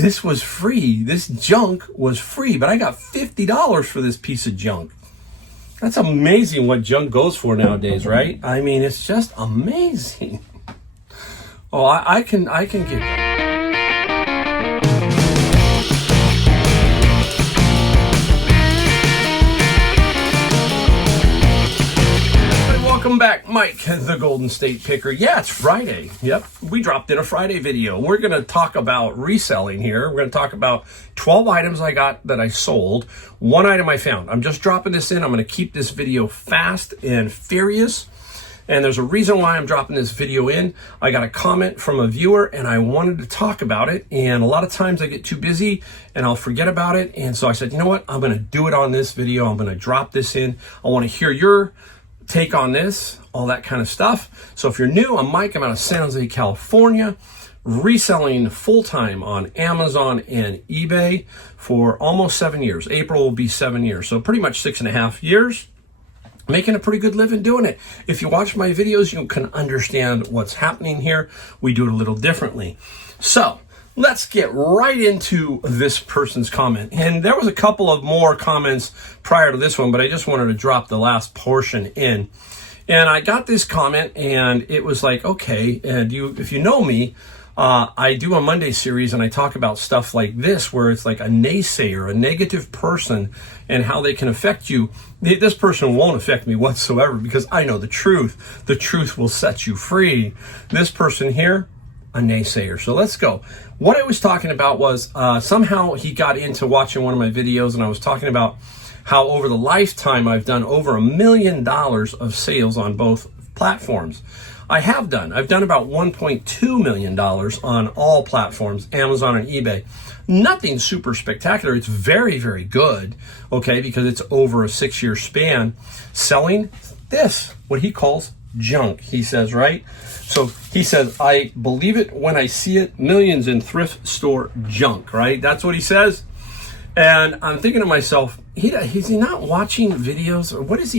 this was free. This junk was free, but I got $50 for this piece of junk. That's amazing what junk goes for nowadays, right? I mean, it's just amazing. Oh, I can get... Welcome back, Mike, the Golden State Picker. Yeah, it's Friday. Yep, we dropped in a Friday video. We're going to talk about reselling here. We're going to talk about 12 items I got that I sold, 1 item I found. I'm just dropping this in. I'm going to keep this video fast and furious. And there's a reason why I'm dropping this video in. I got a comment from a viewer and I wanted to talk about it. And a lot of times I get too busy and I'll forget about it. And so I said, you know what? I'm going to do it on this video. I'm going to drop this in. I want to hear your take on this, all that kind of stuff. So if you're new, I'm Mike. I'm out of San Jose, California, reselling full-time on Amazon and eBay for almost 7 years. April will be 7 years. So pretty much 6.5 years. Making a pretty good living doing it. If you watch my videos, you can understand what's happening here. We do it a little differently. So let's get right into this person's comment. And there was a couple of more comments prior to this one, but I just wanted to drop the last portion in. And I got this comment and it was like, okay, and if you know me, I do a Monday series and I talk about stuff like this, where it's like a naysayer, a negative person, and how they can affect you. This person won't affect me whatsoever because I know the truth. The truth will set you free. This person here, a naysayer. So let's go. What I was talking about was somehow he got into watching one of my videos and I was talking about how over the lifetime I've done over $1 million of sales on both platforms. I've done about $1.2 million on all platforms, Amazon and eBay. Nothing super spectacular. It's very, very good, okay, because it's over a 6-year span selling this, what he calls junk, he says, right? So he says, I believe it when I see it, millions in thrift store junk, right? That's what he says. And I'm thinking to myself, is he not watching videos? Or what is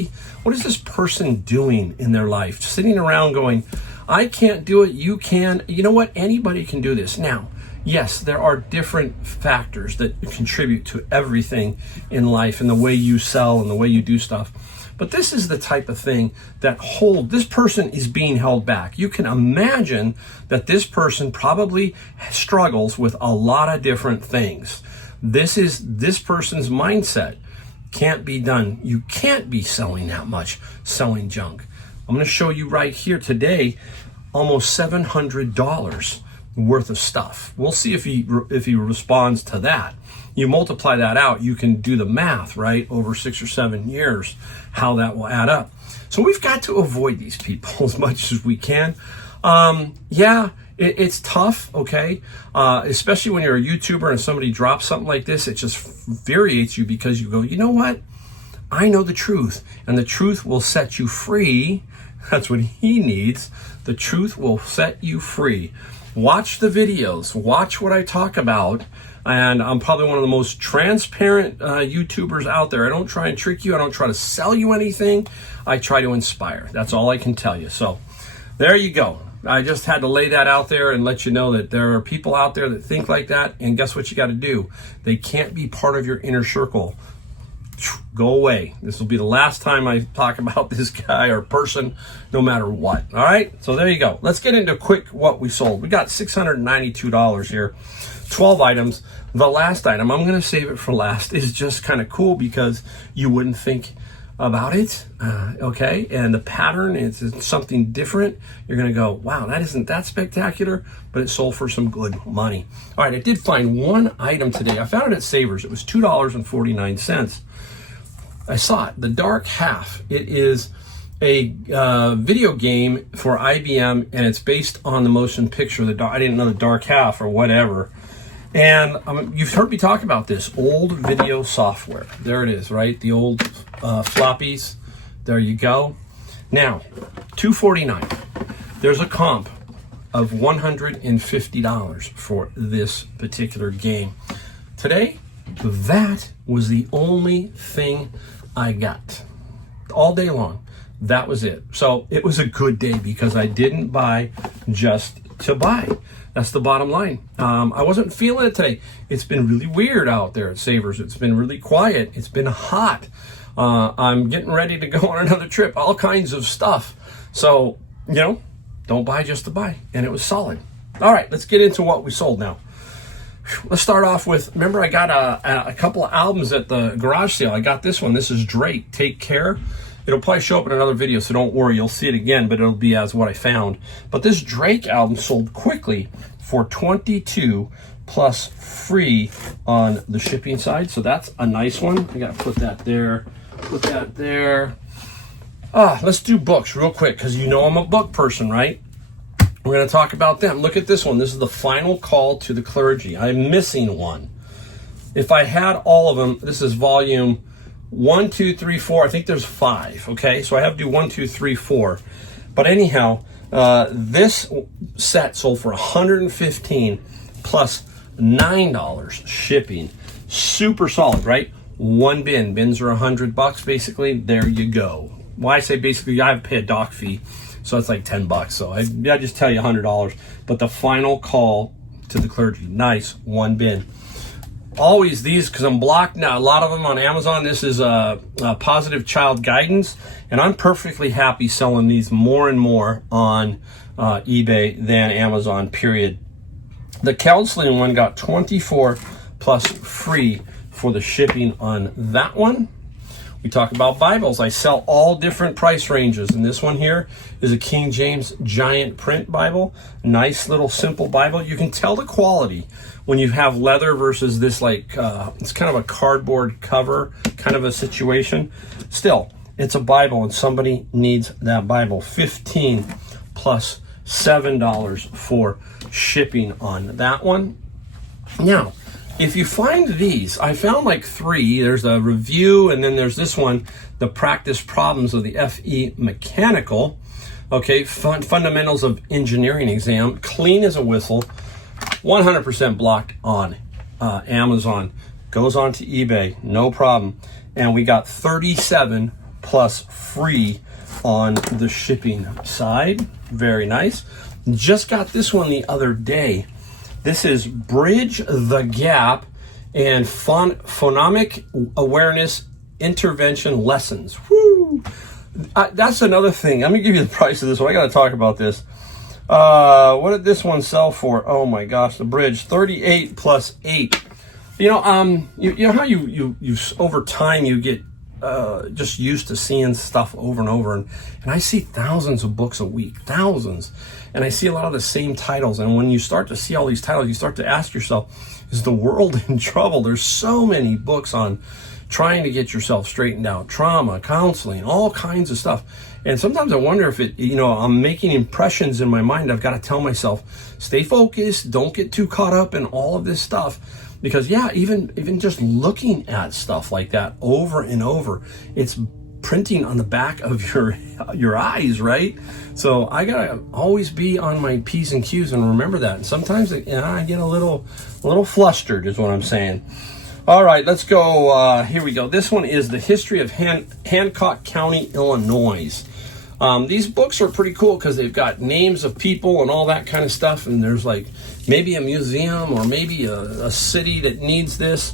this person doing in their life? Sitting around going, I can't do it, you can. You know what? Anybody can do this. Now, yes, there are different factors that contribute to everything in life and the way you sell and the way you do stuff. But this is the type of thing that this person is being held back. You can imagine that this person probably struggles with a lot of different things. This is this person's mindset. Can't be done. You can't be selling that much, selling junk. I'm going to show you right here today, almost $700 worth of stuff. We'll see if he responds to that. You multiply that out, you can do the math, right? Over 6 or 7 years, how that will add up. So we've got to avoid these people as much as we can. It's tough, okay? Especially when you're a YouTuber and somebody drops something like this, it just infuriates you because you go, you know what? I know the truth, and the truth will set you free. That's what he needs. The truth will set you free. Watch the videos. Watch what I talk about. And I'm probably one of the most transparent YouTubers out there. I don't try and trick you. I don't try to sell you anything. I try to inspire. That's all I can tell you. So there you go. I just had to lay that out there and let you know that there are people out there that think like that. And guess what you got to do? They can't be part of your inner circle. Go away. This will be the last time I talk about this guy or person, no matter what. All right. So there you go. Let's get into quick what we sold. We got $692 here, 12 items. The last item, I'm going to save it for last, is just kind of cool because you wouldn't think about it, okay? And the pattern is something different. You're gonna go, wow, that isn't that spectacular, but it sold for some good money. All right, I did find one item today. I found it at Savers. It was $2.49. I saw it, The Dark Half. It is a video game for IBM, and it's based on the motion picture. I didn't know The Dark Half or whatever. And you've heard me talk about this old video software. There it is, right? The old floppies. There you go. Now, $249. There's a comp of $150 for this particular game. Today, that was the only thing I got. All day long, that was it. So it was a good day because I didn't buy just to buy. That's the bottom line. I wasn't feeling it today. It's been really weird out there at Savers. It's been really quiet. It's been hot. I'm getting ready to go on another trip, all kinds of stuff. So, you know, don't buy just to buy. And it was solid. All right, let's get into what we sold now. Let's start off with, remember I got a couple of albums at the garage sale. I got this one. This is Drake, Take Care. It'll probably show up in another video, so don't worry. You'll see it again, but it'll be as what I found. But this Drake album sold quickly for $22 plus free on the shipping side. So that's a nice one. I got to put that there. Put that there. Let's do books real quick, because you know I'm a book person, right? We're going to talk about them. Look at this one. This is the Final Call to the Clergy. I'm missing one. If I had all of them, this is volume 1, 2, 3, 4. I think there's 5. Okay, so I have to do 1, 2, 3, 4. But anyhow, this set sold for $115 plus $9 shipping. Super solid, right? One bin. Bins are $100 basically. There you go. Why I say basically, I have to pay a dock fee, so it's like $10. So I just tell you $100. But the Final Call to the Clergy, nice, one bin. Always these, because I'm blocked now, a lot of them on Amazon. This is a Positive Child Guidance, and I'm perfectly happy selling these more and more on eBay than Amazon, period. The counseling one got $24 plus free for the shipping on that one. We talk about Bibles. I sell all different price ranges, and this one here is a King James giant print Bible. Nice little simple Bible. You can tell the quality when you have leather versus this, like it's kind of a cardboard cover kind of a situation. Still, it's a Bible, and somebody needs that Bible. $15 plus $7 for shipping on that one. Now, if you find these, I found like 3. There's a review, and then there's this one, the practice problems of the FE Mechanical. Okay, fundamentals of engineering exam, clean as a whistle, 100% blocked on Amazon. Goes on to eBay, no problem. And we got 37 plus free on the shipping side. Very nice. Just got this one the other day. This is Bridge the Gap and Phonemic Awareness Intervention Lessons. Woo! That's another thing. Let me give you the price of this one. I got to talk about this. What did this one sell for? Oh my gosh, the Bridge, 38 plus 8. You know, you know how you over time you get just used to seeing stuff over and over, and I see thousands of books a week, thousands, and I see a lot of the same titles. And when you start to see all these titles, you start to ask yourself, is the world in trouble? There's so many books on trying to get yourself straightened out, trauma, counseling, all kinds of stuff. And sometimes I wonder if it, you know, I'm making impressions in my mind. I've got to tell myself, stay focused, don't get too caught up in all of this stuff. Because yeah, even just looking at stuff like that over and over, it's printing on the back of your eyes, right? So I gotta always be on my P's and Q's and remember that. And sometimes I get a little flustered, is what I'm saying. All right, let's go. Here we go. This one is the history of Hancock County, Illinois. These books are pretty cool because they've got names of people and all that kind of stuff, and there's like maybe a museum or maybe a city that needs this.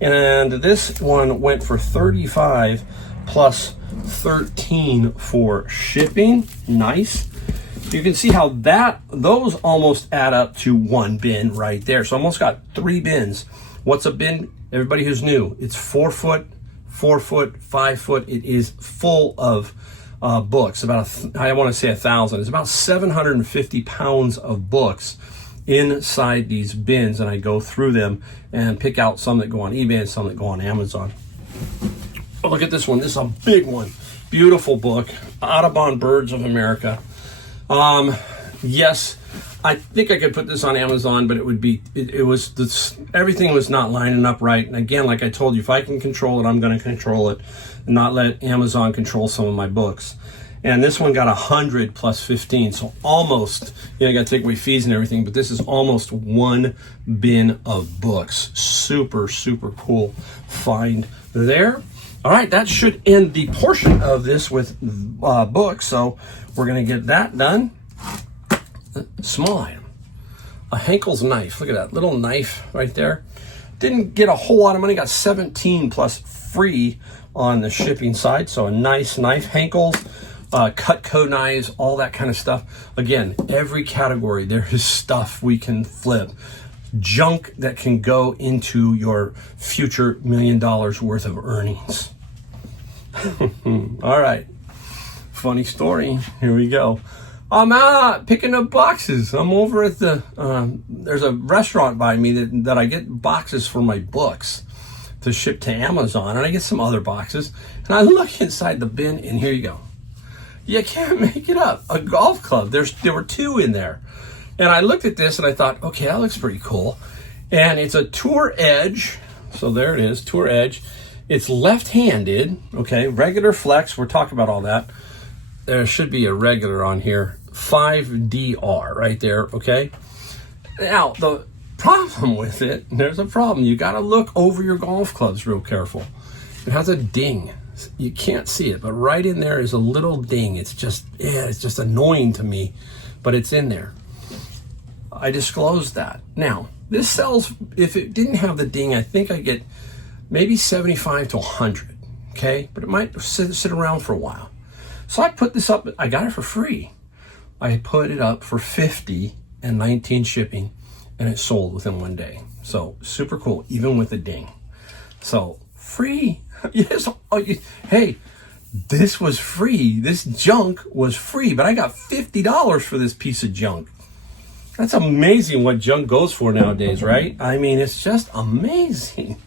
And this one went for 35 plus 13 for shipping. Nice. You can see how those almost add up to one bin right there. So almost got 3 bins. What's a bin? Everybody who's new, it's 4 foot, 4 foot, 5 foot. It is full of books. About I want to say 1,000. It's about 750 pounds of books inside these bins, and I go through them and pick out some that go on eBay and some that go on Amazon. Oh, look at this one. This is a big one. Beautiful book, Audubon Birds of America. Yes, I think I could put this on Amazon, but everything was not lining up right. And again, like I told you, if I can control it, I'm going to control it and not let Amazon control some of my books. And this one got 100 plus 15, so almost, I got to take away fees and everything, but this is almost 1 bin of books. Super, super cool find there. All right, that should end the portion of this with books, so we're going to get that done. small item. A Henkel's knife. Look at that little knife right there. Didn't get a whole lot of money. Got 17 plus free on the shipping side. So a nice knife. Henkel's, Cutco knives, all that kind of stuff. Again, every category, there is stuff we can flip. Junk that can go into your future $1 million worth of earnings. All right. Funny story. Here we go. I'm out picking up boxes. I'm over at the, there's a restaurant by me that I get boxes for my books to ship to Amazon, and I get some other boxes, and I look inside the bin, and here you go. You can't make it up. A golf club. There were 2 in there. And I looked at this and I thought, okay, that looks pretty cool. And it's a Tour Edge. So there it is, Tour Edge. It's left-handed, okay, regular flex. We're talking about all that. There should be a regular on here. 5DR right there, okay? Now, the problem with it, there's a problem. You got to look over your golf clubs real careful. It has a ding. You can't see it, but right in there is a little ding. It's just, it's just annoying to me, but it's in there. I disclosed that. Now, this sells, if it didn't have the ding, I think I get maybe 75 to 100, okay? But it might sit around for a while. So I put this up, I got it for free. I put it up for 50 and 19 shipping, and it sold within 1 day. So super cool, even with the ding. So free, yes. Hey, this was free. This junk was free, but I got $50 for this piece of junk. That's amazing what junk goes for nowadays, right? I mean, it's just amazing.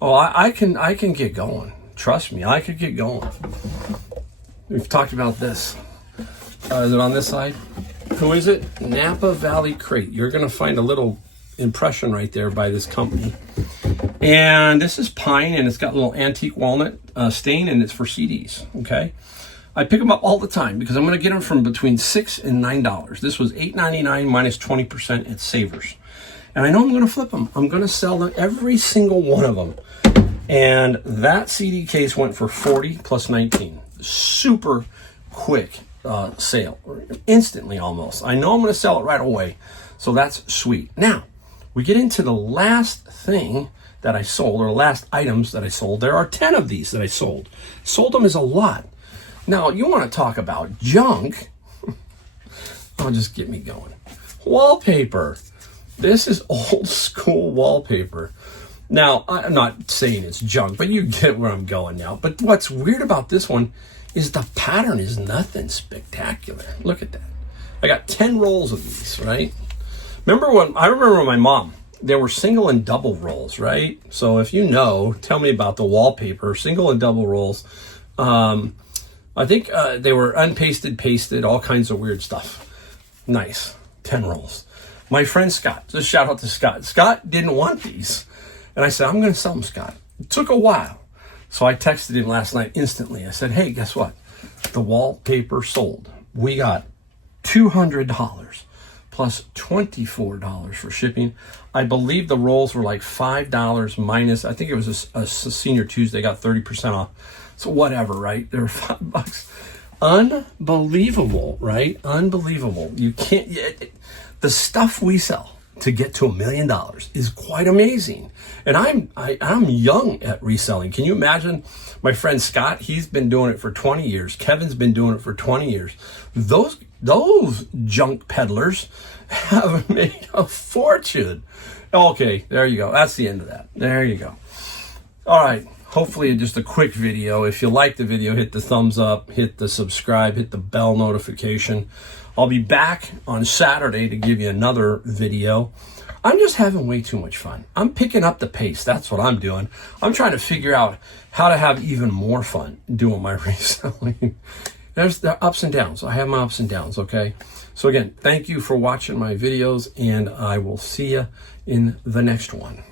Oh, I can get going. Trust me, I could get going. We've talked about this. Is it on this side? Who is it? Napa Valley Crate. You're going to find a little impression right there by this company. And this is pine, and it's got a little antique walnut stain, and it's for CDs, okay? I pick them up all the time because I'm going to get them from between $6 and $9. This was $8.99 minus 20% at Savers. And I know I'm going to flip them. I'm going to sell them, every single one of them. And that CD case went for 40 plus 19. Super quick sale, instantly almost. I know I'm going to sell it right away. So that's sweet. Now, we get into the last thing that I sold, or last items that I sold. There are 10 of these that I sold. Sold them as a lot. Now, you want to talk about junk? Oh, just get me going. Wallpaper. This is old school wallpaper. Now, I'm not saying it's junk, but you get where I'm going now. But what's weird about this one is the pattern is nothing spectacular. Look at that. I got 10 rolls of these, right? I remember my mom, there were single and double rolls, right? So if you know, tell me about the wallpaper, single and double rolls. I think they were unpasted, pasted, all kinds of weird stuff. Nice. 10 rolls. My friend Scott, just shout out to Scott. Scott didn't want these. And I said, I'm going to sell them, Scott. It took a while. So I texted him last night instantly. I said, hey, guess what? The wallpaper sold. We got $200 plus $24 for shipping. I believe the rolls were like $5 minus, I think it was a Senior Tuesday, got 30% off. So whatever, right? They were $5. Unbelievable, right? Unbelievable. You can't, the stuff we sell to get to $1 million is quite amazing. And I'm young at reselling. Can you imagine my friend Scott? He's been doing it for 20 years. Kevin's been doing it for 20 years. Those junk peddlers have made a fortune. Okay, there you go. That's the end of that. There you go. All right. Hopefully just a quick video. If you like the video, hit the thumbs up, hit the subscribe, hit the bell notification. I'll be back on Saturday to give you another video. I'm just having way too much fun. I'm picking up the pace. That's what I'm doing. I'm trying to figure out how to have even more fun doing my reselling. There's the ups and downs. I have my ups and downs, okay? So again, thank you for watching my videos, and I will see you in the next one.